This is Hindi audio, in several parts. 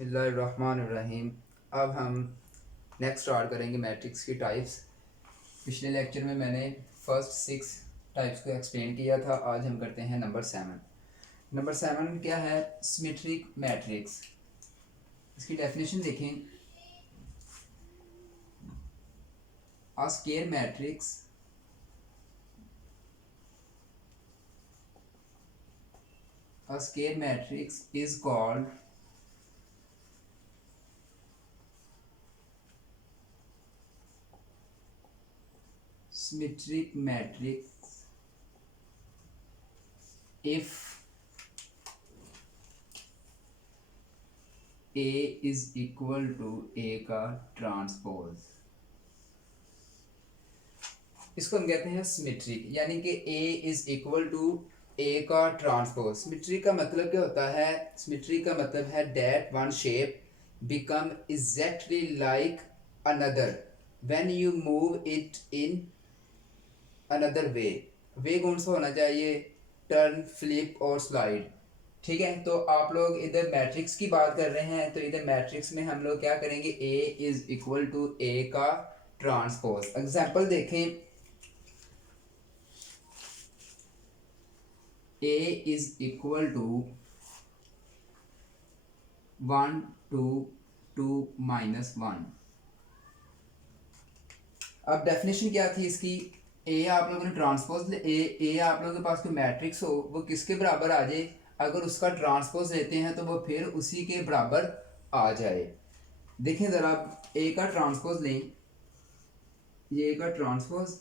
बिस्मिल्लाहिर्रहमानिर्रहीम। अब हम नेक्स्ट स्टार्ट करेंगे मैट्रिक्स की टाइप्स। पिछले लेक्चर में मैंने फर्स्ट 6 टाइप्स को एक्सप्लेन किया था। आज हम करते हैं नंबर 7। नंबर 7 क्या है? Symmetric matrix. इसकी डेफिनेशन देखें। A square matrix is called symmetric matrix if A is equal to A का ट्रांसपोज। इसको हम कहते हैं सिमेट्रिक, यानी कि A is equal to A का ट्रांसपोज। सिमेट्रिक का मतलब क्या होता है? सिमेट्रिक का मतलब है that one shape become exactly like another when you move it in another way कौन सा होना चाहिए? टर्न, फ्लिप और स्लाइड। ठीक है, तो आप लोग इधर मैट्रिक्स की बात कर रहे हैं, तो इधर मैट्रिक्स में हम लोग क्या करेंगे? A is equal to A का ट्रांसपोज। एग्जाम्पल देखें। A is equal to 1 2 2 -1। अब डेफिनेशन क्या थी इसकी? ए आप लोगों ने ट्रांसपोज ए आप लोगों के पास कोई मैट्रिक्स हो, वो किसके बराबर आ जाए? अगर उसका ट्रांसपोज लेते हैं तो वो फिर उसी के बराबर आ जाए। देखें ज़रा, ए का ट्रांसपोज लें, ये ए का ट्रांसपोज।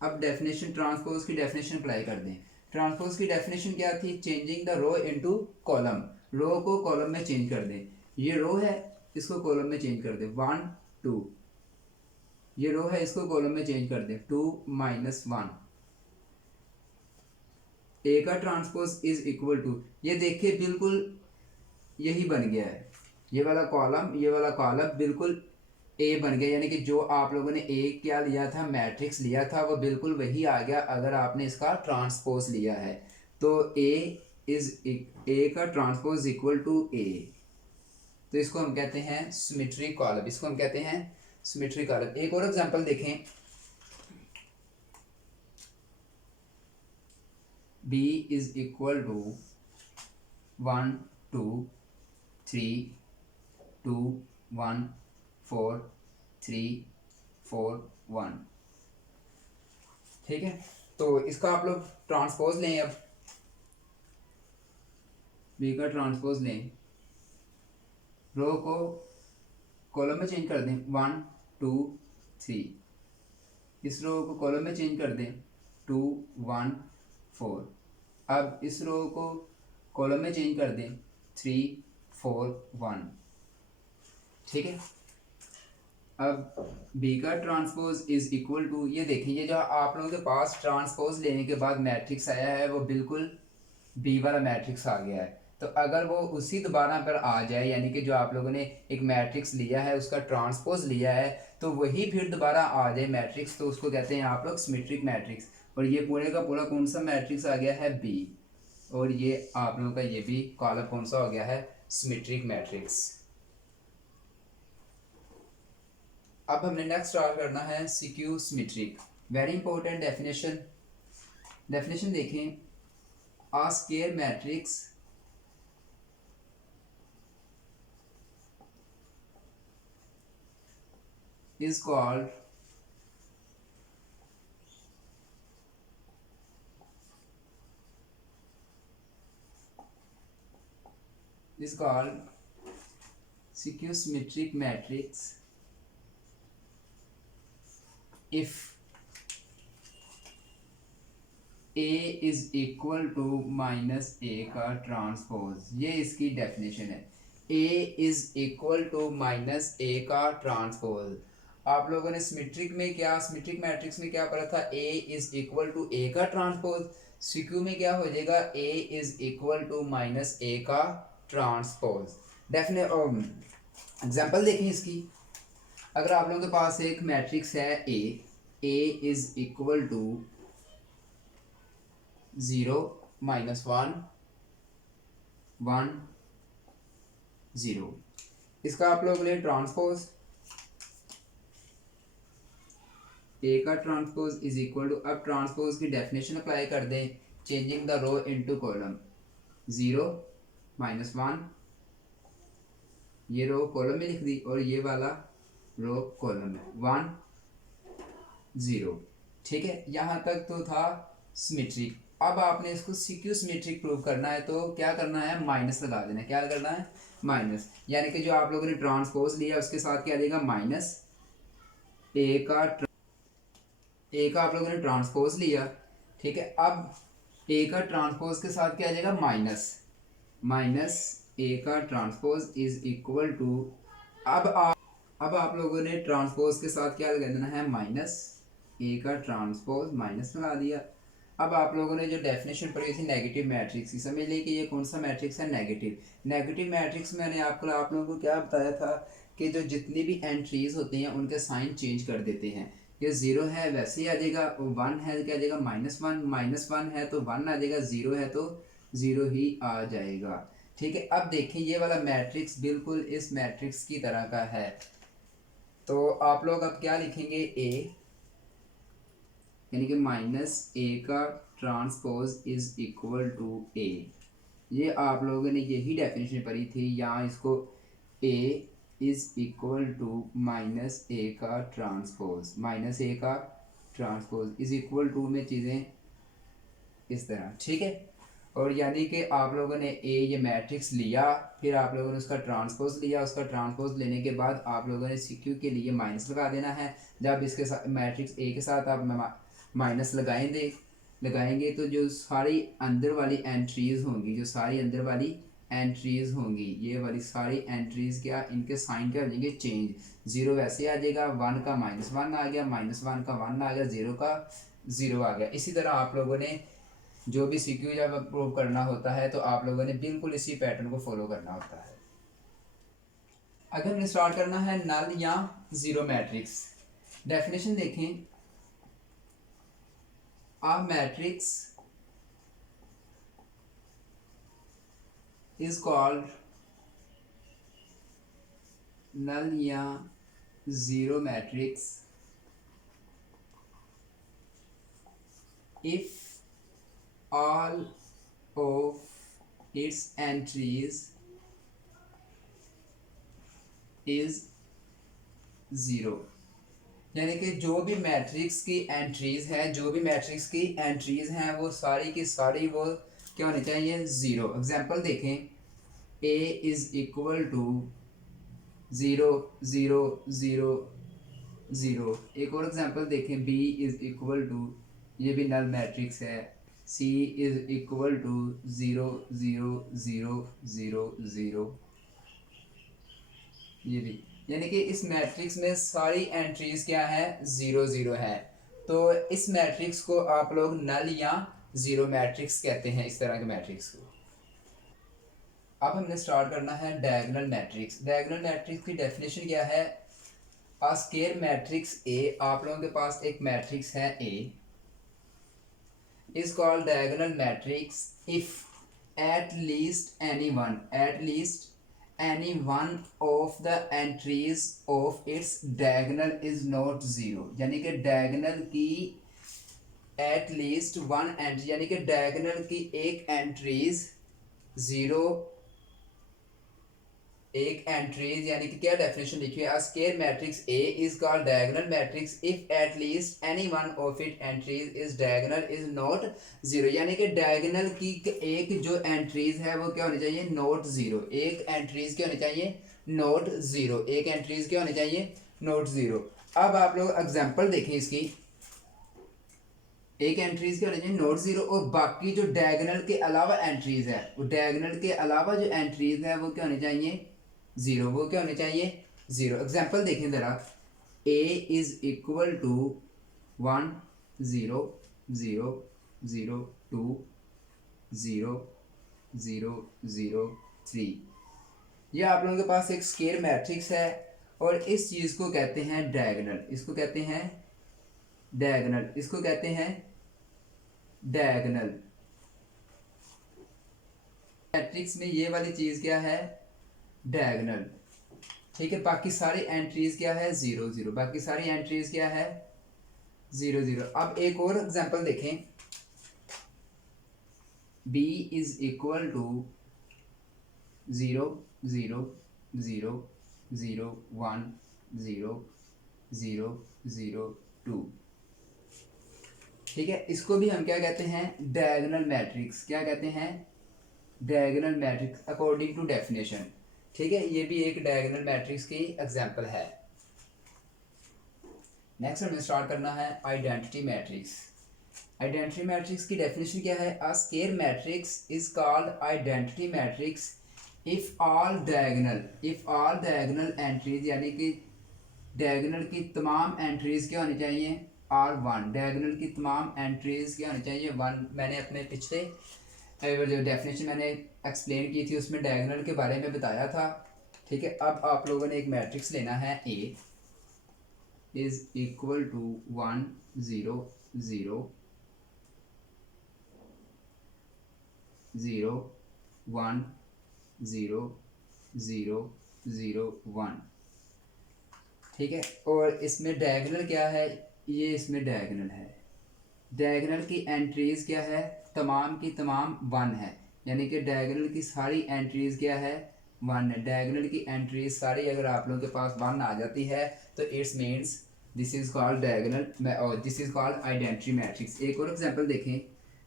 अब डेफिनेशन, ट्रांसपोज की डेफिनेशन अप्लाई कर दें। ट्रांसपोज की डेफिनेशन क्या थी? Changing the row into column. Row को कॉलम में चेंज कर दें। ये रो है, इसको कॉलम में चेंज कर दें। 1 2। ये रो है, इसको कॉलम में चेंज कर दें। 2 -1। ए का ट्रांसपोज इज इक्वल टू, ये देखिए बिल्कुल यही बन गया है। ये वाला कॉलम, ये वाला कॉलम बिल्कुल ए बन गया, यानी कि जो आप लोगों ने ए क्या लिया था, मैट्रिक्स लिया था, वो बिल्कुल वही आ गया अगर आपने इसका ट्रांसपोज लिया है। तो ए का ट्रांसपोज इक्वल टू ए, तो इसको हम कहते हैं सिमेट्रिक कॉलम। इसको हम कहते हैं सिमेट्रिक कॉलम। एक और एग्जांपल देखें। B is equal to 1 2 3 2 1 4 3 4 1। ठीक है, तो इसका आप लोग ट्रांसपोज लें। अब B का ट्रांसपोज लें, रो को कॉलम में चेंज कर दें। 1 2 3। इस रो को कॉलम में चेंज कर दें। 2 1 4। अब इस रो को कॉलम में चेंज कर दें। 3 4 1। ठीक है, अब B का ट्रांसपोज इज इक्वल टू, ये देखिए, ये जो आप लोगों के पास ट्रांसपोज लेने के बाद मैट्रिक्स आया है, वो बिल्कुल B वाला मैट्रिक्स आ गया है। तो अगर वो उसी दोबारा पर आ जाए, यानी कि जो आप लोगों ने एक मैट्रिक्स लिया है, उसका ट्रांसपोज लिया है, तो वही फिर दोबारा आ जाए मैट्रिक्स, तो उसको कहते हैं आप लोग सिमेट्रिक मैट्रिक्स। और ये पूरे का पूरा कौन सा मैट्रिक्स आ गया है? B। और ये आप लोगों का ये भी कॉलम कौन सा हो गया है? Symmetric matrix. अब हमने नेक्स्ट स्टार्ट करना है skew symmetric. Very important definition. Definition देखें। A square matrix is called symmetric matrix if A is equal to minus A का ट्रांसपोज। ये इसकी डेफिनेशन है। A is equal to minus A का ट्रांसपोज। आप लोगों ने सिमेट्रिक में क्या, सिमेट्रिक मैट्रिक्स में क्या पढ़ा था? A is equal to A का ट्रांसपोज। सिक्यू में क्या हो जाएगा? A is equal to minus A का ट्रांसपोज। एग्जाम्पल देखें इसकी। अगर आप लोगों के पास एक मैट्रिक्स है A इज इक्वल टू 0 -1 1 0। इसका आप लोग ले ट्रांसपोज ए का ट्रांसपोज इज इक्वल टू, अब ट्रांसपोज की डेफिनेशन अप्लाई कर दें, changing the row into column, 0 -1, ये रो कॉलम में लिख दी और ये वाला रो कॉलम में, 1 0। ठीक है, यहाँ तक तो था सिमेट्रिक। अब आपने इसको सीक्यू सिमेट्रिक प्रूव करना है तो क्या करना है, माइनस लगा देना है। क्या करना है, माइनस, यानी कि जो आप लोगों ने ट्रांसपोज लिया उसके साथ क्या देगा, माइनस ए का आप लोगों ने ट्रांसपोज लिया। ठीक है, अब ए का ट्रांसपोज के साथ क्या आ जाएगा, माइनस ए का ट्रांसपोज इज इक्वल टू, अब आप लोगों ने ट्रांसपोज के साथ क्या लगा देना है, माइनस ए का ट्रांसपोज, माइनस लगा दिया। अब आप लोगों ने जो डेफिनेशन पढ़ी थी नेगेटिव मैट्रिक्स की, समझ ली कि ये कौन सा मैट्रिक्स है, नेगेटिव मैट्रिक्स। मैंने आप लोगों को क्या बताया था कि जो जितनी भी एंट्रीज होती हैं उनके साइन चेंज कर देते हैं। ये 0 है वैसे ही आ जाएगा, 1 है क्या आ जाएगा, -1 है तो 1 आ जाएगा, 0 है तो 0 ही आ जाएगा। ठीक है, अब देखें ये वाला मैट्रिक्स बिल्कुल इस मैट्रिक्स की तरह का है, तो आप लोग अब क्या लिखेंगे, ए यानी कि -a का ट्रांसपोज इज इक्वल टू ए। ये आप लोगों ने यही डेफिनेशन पढ़ी थी, यहाँ इसको a is equal to -a का ट्रांसपोज, -a का ट्रांसपोज इज इक्वल टू में चीज़ें इस तरह। ठीक है, और यानी कि आप लोगों ने ए ये मैट्रिक्स लिया, फिर आप लोगों ने उसका ट्रांसपोज लिया, उसका ट्रांसपोज लेने के बाद आप लोगों ने सीक्यू के लिए माइनस लगा देना है। जब इसके साथ मैट्रिक्स ए के साथ आप माइनस लगाएंगे तो जो सारी अंदर वाली एंट्रीज होंगी, ये वाली सारी एंट्रीज क्या, इनके साइन क्या हो जाएंगे, चेंज। 0 वैसे आ जाएगा, 1 का -1 आ गया, -1 का 1 आ गया, 0 का 0 आ गया। इसी तरह आप लोगों ने जो भी सीक्यू जब प्रूव करना होता है तो आप लोगों ने बिल्कुल इसी पैटर्न को फॉलो करना होता है। अगर हमने स्टार्ट करना है नल या जीरो मैट्रिक्स, डेफिनेशन देखें, a matrix is called null या zero matrix if all of its entries is zero। यानी कि जो भी मैट्रिक्स की एंट्रीज हैं वो सारी की सारी वो क्या होनी चाहिए, 0। एग्जांपल देखें, a इज इक्वल टू 0 0 0 0। एक और एग्जांपल देखें, b इज इक्वल टू, ये भी नल मैट्रिक्स है, c इज इक्वल टू 0 0 0 0 0, ये भी। यानी कि इस मैट्रिक्स में सारी एंट्रीज क्या है, 0 0 है। तो इस मैट्रिक्स को आप लोग नल या जीरो मैट्रिक्स कहते हैं, इस तरह के मैट्रिक्स को। अब हमने स्टार्ट करना है डायगोनल मैट्रिक्स। डायगोनल मैट्रिक्स की डेफिनेशन क्या है, अ स्क्वायर मैट्रिक्स ए, आप लोगों के पास एक मैट्रिक्स है A, is called diagonal matrix if at least any one of the entries of its diagonal is not zero। यानी कि डायगोनल की एट लीस्ट वन एंट्री, यानी कि डायगोनल की एक एंट्रीज जीरो, एक एंट्रीज, यानी कि क्या डेफिनेशन लिखी है, a square matrix A is called diagonal matrix if at least any one of it entries is diagonal is not zero. यानी कि डायगोनल की एक जो एंट्रीज है वो क्या होनी चाहिए, नॉट जीरो। एक एंट्रीज क्या होनी चाहिए, नॉट जीरो। एक एंट्रीज क्या होनी चाहिए, नॉट जीरो। अब आप लोग एग्जांपल देखें इसकी, एक एंट्रीज क्या होनी चाहिए, नॉट जीरो, और बाकी जो डायगोनल के अलावा एंट्रीज है, वो डायगोनल के अलावा जो एंट्रीज है वो क्या होनी चाहिए, जीरो। वो क्या होनी चाहिए, जीरो। एग्जांपल देखें जरा, a इज इक्वल टू 1 0 0 0 2 0 0 0 3। ये आप लोगों के पास एक स्क्वायर मैट्रिक्स है और इस चीज को कहते हैं डायगोनल, इसको कहते हैं डायगोनल, इसको कहते हैं डायगोनल। मैट्रिक्स में ये वाली चीज क्या है, डायगोनल। ठीक है। बाकी सारी एंट्रीज क्या है, 0 0, बाकी सारी एंट्रीज क्या है, 0 0। अब एक और एग्जांपल देखें, b इज इक्वल टू 0 0 0 0 1 0 0 0 2। ठीक है, इसको भी हम क्या कहते हैं, डायगोनल मैट्रिक्स। क्या कहते हैं, diagonal matrix according to definition. ठीक है, ये भी एक डायगोनल मैट्रिक्स की एग्जांपल है। नेक्स्ट हमें स्टार्ट करना है आइडेंटिटी मैट्रिक्स। आइडेंटिटी मैट्रिक्स की डेफिनेशन क्या है, a square matrix is called identity matrix if all diagonal entries, यानी कि डायगोनल की तमाम एंट्रीज क्या होनी चाहिए, आर 1। डायगोनल की तमाम एंट्रीज क्या होनी चाहिए, 1। मैंने अपने पिछले जो डेफिनेशन मैंने एक्सप्लेन की थी उसमें डायगोनल के बारे में बताया था। ठीक है, अब आप लोगों ने एक मैट्रिक्स लेना है, ए इज इक्वल टू 1 0 0 0 1 0 0 0 1। ठीक है, और इसमें डायगोनल क्या है, ये इसमें डायगोनल है। डायगोनल की एंट्रीज क्या है, तमाम की तमाम 1 है, यानी कि डायगोनल की सारी एंट्रीज क्या है, 1 है। डायगोनल की एंट्रीज सारी अगर आप लोगों के पास 1 आ जाती है तो it's means this is called diagonal और this is called identity matrix. एक और एग्जांपल देखें,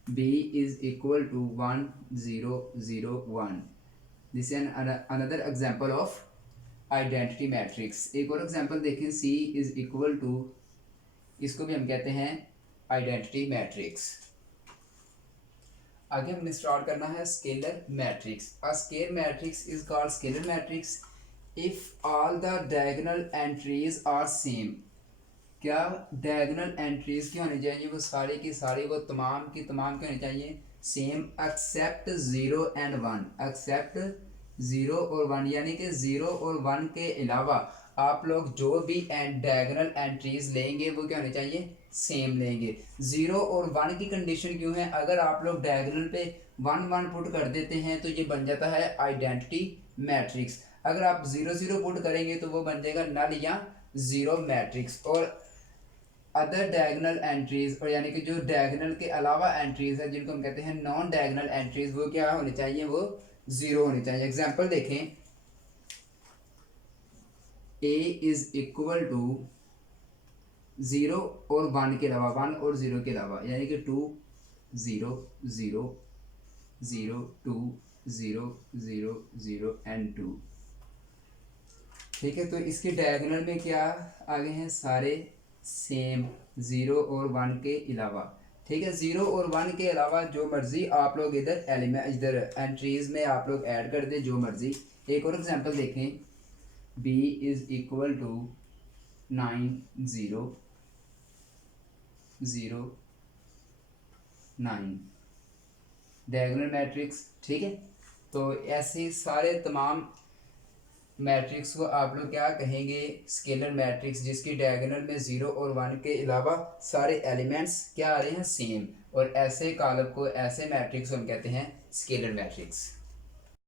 b is equal to 1 0 0 1। This is another example of identity matrix. एक और एग्जांपल देखें, c इज इक्वल टू, इसको भी हम कहते हैं आइडेंटिटी मैट्रिक्स। आगे हमने स्टार्ट करना है scalar matrix. A scalar matrix is called scalar matrix if all the diagonal entries are same. क्या डायगोनल एंट्रीज की होनी चाहिए, वो सारी की सारी, वो तमाम की तमाम की होनी चाहिए सेम, एक्सेप्ट 0 एंड 1। एक्सेप्ट 0 और 1, यानी कि 0 और 1 के अलावा आप लोग जो भी डायगोनल एंट्रीज लेंगे वो क्या होने चाहिए, सेम लेंगे। 0 और 1 की कंडीशन क्यों है, अगर आप लोग डायगोनल पे 1 1 पुट कर देते हैं तो ये बन जाता है आइडेंटिटी मैट्रिक्स। अगर आप 0 0 पुट करेंगे तो वो बन जाएगा नल या जीरो मैट्रिक्स। और अदर डायगोनल एंट्रीज, और यानी कि जो डायगोनल के अलावा एंट्रीज है जिनको हम कहते हैं नॉन डायगोनल एंट्रीज, वो क्या होनी चाहिए, वो 0 होनी चाहिए। एग्जांपल देखें, a इज इक्वल टू 0 और 1 के अलावा, 1 और 0 के अलावा, यानी कि 2 0 0 0 2 0 0 0 एंड 2। ठीक है, तो इसके डायगोनल में क्या आगे हैं, सारे सेम 0 और 1 के अलावा। ठीक है, 0 और 1 के अलावा जो मर्जी आप लोग इधर एलिमेंट, इधर एंट्रीज में आप लोग ऐड कर दें जो मर्जी। एक और एग्जांपल देखें, b is equal to 9 0 0 9, diagonal matrix. ठीक है, तो ऐसे सारे तमाम मैट्रिक्स को आप लोग क्या कहेंगे, स्केलर मैट्रिक्स, जिसकी डायगोनल में 0 और 1 के अलावा सारे एलिमेंट्स क्या आ रहे हैं, सेम। और ऐसे कॉलम को, ऐसे मैट्रिक्स हम कहते हैं स्केलर मैट्रिक्स।